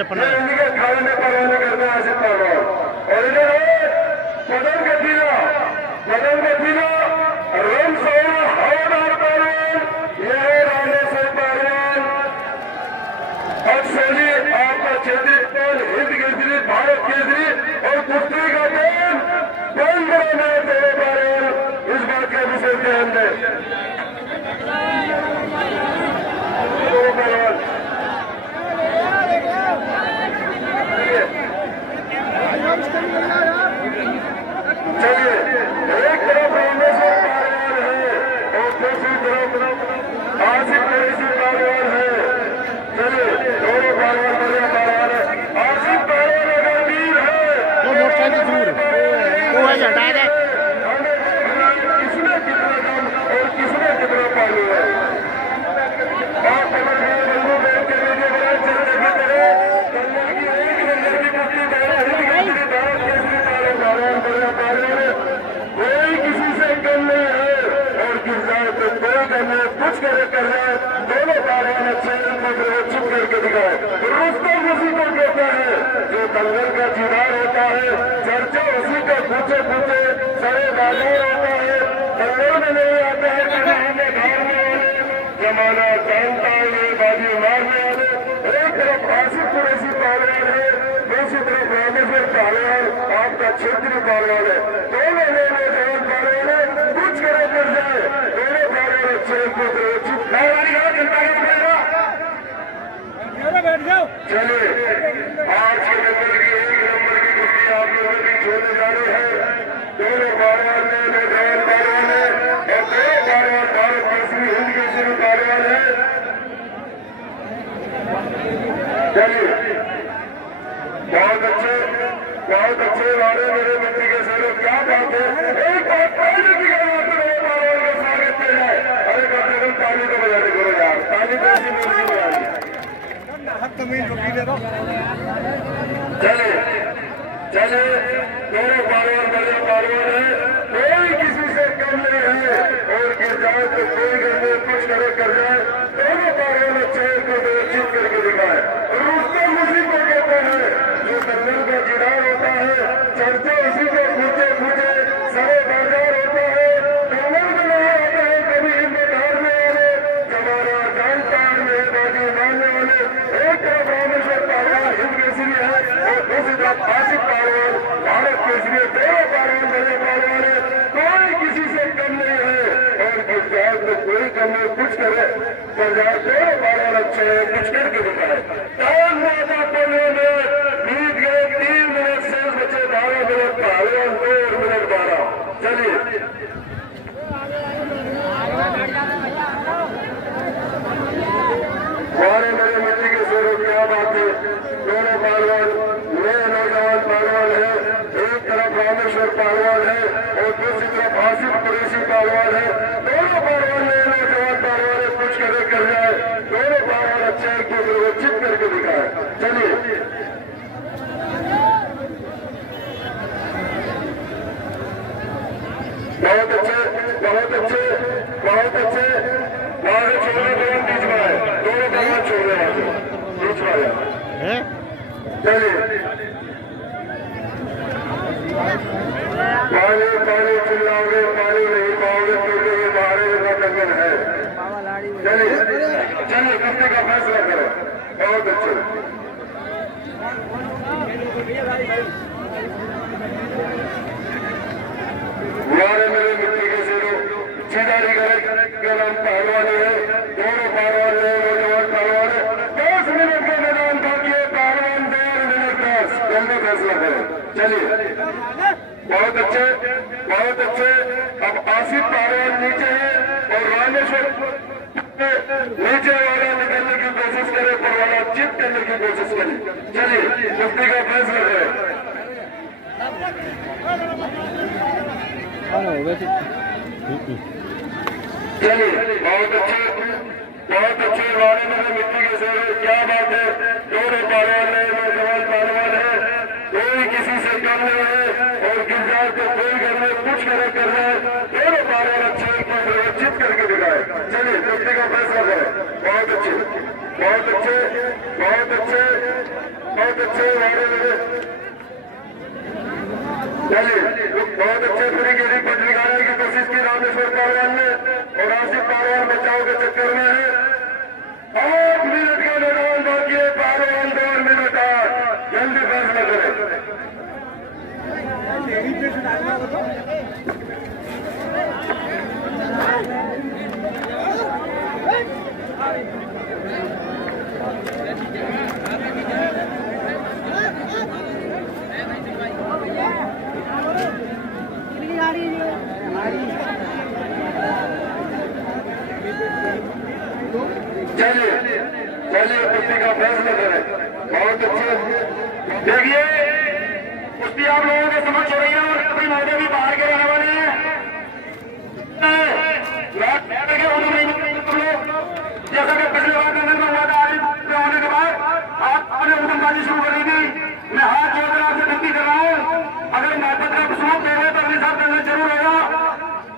अपना इनके खाने पकाने करना आसिफ पहलवान और इधर मदन का पीला रंग सोना हवादार पहलवान यह है रामेश्वर पहलवान अक्सरी आपका क्षेत्रीय पल हिंद केसरी भारत केसरी और कुश्ती का गेम बंद रहने तेरे पहलवान इस बात का विशेष ध्यान दें पहलवान चलिए एक तरफ रामेश्वर पहलवान है और दूसरी तरफ आसिफ कुरैशी पहलवान है। चलिए दोनों पहलवान बढ़िया पहलवान है। आसिफ पहलवान अगर वीर है वो मोटरसाइकिल दूर वो है हटा दे किसने कितना काम और किसने कितना पालू है और कमर में बंधु बैठ के लीजिए बड़ा चर्चा की तरह कन्या की एक नंबर की कुश्ती दोनों हिंद केसरी भारत केसरी पहलवान बढ़िया पहलवान है। कोई किसी से कम नहीं है और गिर जाए तो कोई कम नहीं कुछ करे कर जाए दोनों पहलवान अच्छे चुप करके दिखाए। रुस्तम उसी को कहता है जो दंगल का दीदार होता है चर्चा उसी का पूछे पूछे सारे बाजार होता है दंगल में नहीं आता है कभी हमें घर में जमाना जानता है ये बाजी मारने वाले एक तरफ आसिफ कुरैशी पहलवान है दूसरी तरफ रामेश्वर पहलवान आपका क्षेत्रीय पहलवान है। दोनों जवान पहलवान है कुछ करे कर जाए दोनों पहलवान अच्छे चलिए आज के नंबर की एक नंबर की कुश्ती आप लोगों की छोड़ने जा रहे हैं। दोनों पहलवान ने नौजवान पहलवान है और दोनों पहलवान भारत केसरी हिंद केसरी पहलवान है। चलिए बहुत अच्छे वाले मेरे मिट्टी के सर क्या बात है एक बात पहले की पहलवान का स्वागत किया जाए। अरे कम ताली को बजा दे करो यार ताली को ऐसी मूर्ति बजा दी चले दोनों पहलवान बड़े पहलवान है कोई किसी से कम नहीं है और गिर जाए तो कोई घर में कुछ करे कर जाए दोनों पहलवान अच्छे को व्यवस्थित करके दिखाए। रुस्तम उसी को कहते हैं जो दंगल का दीदार होता है चर्चा उसी को पूछे पूछे सारे बाजार होता है दंगल में नहीं आता है कभी हिंदुस्तान में वाले जमाना जानता है बाजी मानने वाले एक तरफ रामेश्वर पहलवान हिंद केसरी है और दूसरी तरफ आसिफ पहलवान भारत केसरी दोनों पहलवान बड़े पहलवान है कोई किसी से कम नहीं है और गुजरात में कोई कम नहीं कुछ करे पर जाए दोनों पहलवान अच्छे हैं कुछ करके दिखाए। टाइम ज्यादा पड़ने में बीत गए 3 मिनट शेष बचे 12 मिनट पहलवान 2 मिनट 12। चलिए हमारे मेरे मिट्टी के शेरों क्या बात है दोनों पहलवान नए नौजवान पहलवान है एक तरफ रामेश्वर पहलवान है और दूसरी तरफ आसिफ कुरैशी पहलवान है। दोनों पहलवान नए नौजवान पहलवान है कुछ करे कर जाए दोनों पहलवान अच्छे एक दूसरे को चिप करके दिखाए। चलिए बहुत अच्छे आगे छोड़ने दोनों बीच में आए दोनों पहलवान छोड़ रहे हैं बीच में आया। चलिए पानी चिल्लाओगे पानी नहीं पाओगे क्योंकि ये बाहर का दंगल है। चलिए कुश्ती का फैसला करो बहुत अच्छे हमारे मेरे मिट्टी के शेरों सीधारी का नाम पहलवानी है दोनों पहलवान है नौजवान पहलवान है 10 मिनट का मैदान बाकी है पहलवान 1.5 मिनट 10 जल्दी फैसला करें। चलिए बहुत अच्छे अब आसिफ पहलवान नीचे है और रामेश्वर नीचे वाला निकलने की कोशिश करे पर वाला चित करने की कोशिश करे। चलिए कुश्ती का फैसला करें। चलिए बहुत अच्छे वाले मेरे मिट्टी के शेर क्या बात है दोनों पहलवान है नौजवान पहलवान है कोई किसी से कम नहीं है और गिर जाए तो कोई घर में कुछ करे कर जाए दोनों पहलवान अच्छे एक दूसरे को चित करके दिखाए। चलिए कुश्ती का फैसला करें बहुत अच्छे बहुत अच्छे हमारे मेरे चलिए बहुत अच्छे पूरी गेरी पट निकालने की कोशिश की रामेश्वर पहलवान ने और आसिफ पहलवान बचाव के चक्कर में है। 8 मिनट का मैदान बाकी है, पहलवान 2 मिनट 8, जल्दी फैसला करें। चलिए चलिए कुश्ती का फैसला करें। बहुत अच्छे देखिए कुश्ती आप लोगों के समक्ष हो रही है और अपनी मौके भी बाहर के रहने वाले हैं। जैसा कि पिछले बार में हुआ था होने के बाद आपने उदमबाजी शुरू कर दी थी। मैं हाथ जोड़कर आपसे विनती कर रहा हूँ, अगर मोहब्बत का सबूत दे रहे तो अपने साथ करना जरूर होगा।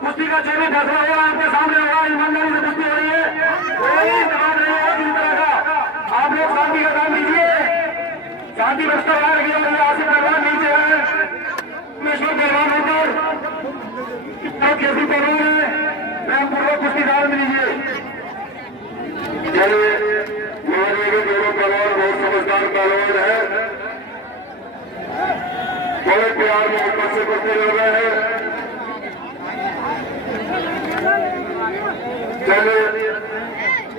कुश्ती का जो भी फैसला होगा आपके सामने होगा। ईमानदारी से कुश्ती हो रही है, कोई दबाव नहीं है किसी तरह का। आप लोग शांति का काम लीजिए, शांति व्यवस्था बना रखिए। और आसिफ पहलवान नीचे है, रामेश्वर पहलवान ऊपर, कैसी पहलवान है, मैं पूर्वक कुश्ती दाल में लीजिए। चलिए दोनों पहलवान बहुत समझदार पहलवान है, बड़े प्यार में ऊपर से कुश्ती लड़ रहे हैं। चलिए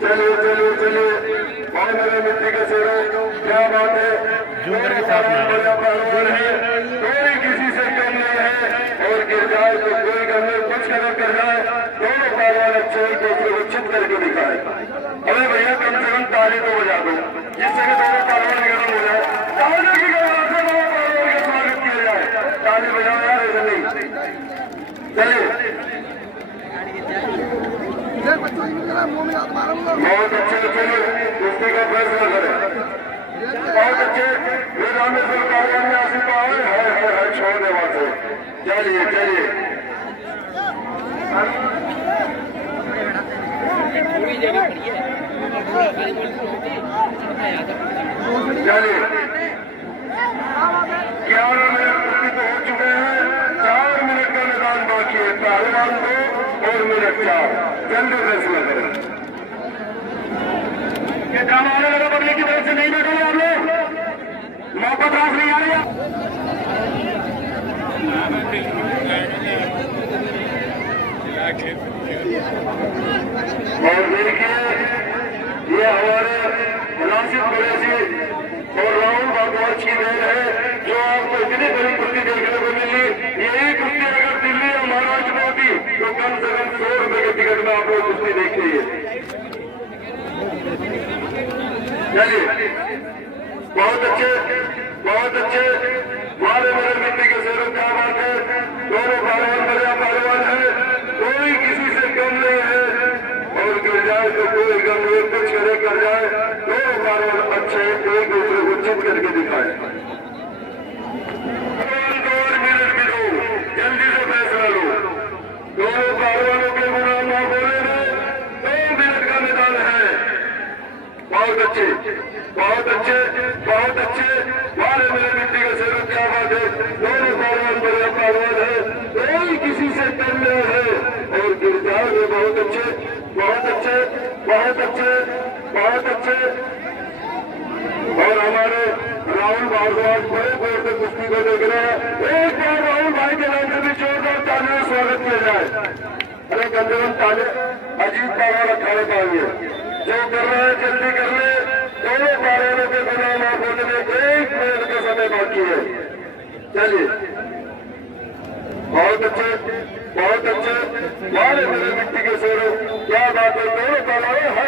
चलिए चलिए चलिए और मेरे मिट्टी के शेरों, क्या बात है, बढ़िया पहलवान है, कोई किसी से कम नहीं है और गिर जाए तो कोई घर में कुछ कर जाए, दोनों पहलवान अच्छे एक दूसरे को चित करके दिखाए। अरे भैया कम से कम ताली तो बजा दो, जिससे कि दोनों पहलवान गर्म हो जाए। ताली की गवाह से दोनों पहलवान का स्वागत किया जाए, ताली बजाओ यार, ऐसा नहीं। चलिए बहुत अच्छे चलिए कुश्ती का फैसला करें। बहुत अच्छे रामेश्वर पहलवान ने आसिफ है छोड़ने वाले। चलिए चलिए चलिए 11 मिनट कुश्ती तो हो चुके हैं, 4 मिनट का मैदान बाकी है। पहलवान 2 और मिनट 4, जल्दी फैसला करें। ये काम आने लगा पब्लिक की तरफ से, नहीं बैठे आप लोग, मौका पास नहीं आ रही। और देखिए ये हमारे मुनासिब कुरैशी और राहुल भारद्वाज की देन है जो आपको इतनी बड़ी कुश्ती देखने को मिली। यही कुश्ती अगर दिल्ली या महाराष्ट्र में होती तो कम से कम 100 रुपए के टिकट में आप लोग कुश्ती देखते हैं। चलिए बहुत अच्छे हमारे मेरे मिट्टी के शेरों, क्या बात है, दोनों पहलवान बढ़िया पहलवान है, कोई किसी से कम नहीं है और गिर जाए तो कोई गम नहीं, कुछ करे कर जाए, दोनों पहलवान अच्छे एक दूसरे को चित करके दिखाए। 2 मिनट की दो, जल्दी से फैसला लो। दोनों पहलवानों के गुना न बोले 2 मिनट का मैदान है। बहुत अच्छे बहुत अच्छे बहुत अच्छे हमारे मेरे मिट्टी के शेरों, क्या बात है, दोनों पहलवान बढ़िया पहलवान है, कोई किसी से कम नहीं है और गिर जाए बहुत अच्छे बहुत अच्छे बहुत अच्छे बहुत अच्छे। और हमारे राहुल भारद्वाज बड़े जोर से कुश्ती को देख रहे हैं। एक बार राहुल भाई के नाम से भी जोरदार तालियों से स्वागत किया जाए। अरे गंदरम ताले अजीत पहलवान 18 पाएंगे, जो कर रहे हैं जल्दी कर ले। दोनों पहलवानों के गुलाम आप होने में 1 मिनट का समय बाकी है। चलिए बहुत अच्छे हमारे मेरे मिट्टी के शेरों, क्या बात है, दोनों पहलवान है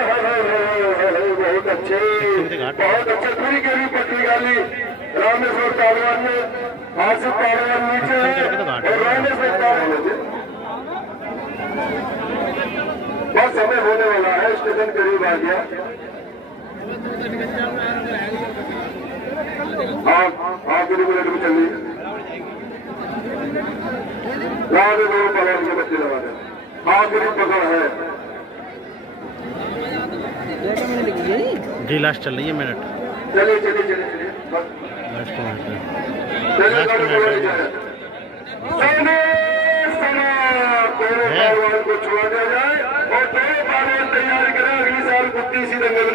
बहुत अच्छे पूरी गेरी पट निकाली। रामेश्वर पहलवान ने, आसिफ पहलवान नीचे है और रामेश्वर पहलवान बहुत समय होने वाला है, स्टेशन करीब आ गया। आखिरी मिनट में चलिए, दोनों पहलवान के बच्चे लगा दें, आखिरी पकड़ है जी, लास्ट चल रही है मिनट। चलिए चलिए चलिए चलिए दोनों पहलवान को छुआ दिया जाए और दोनों पहलवान तैयार करें अगले साल 31 दंगल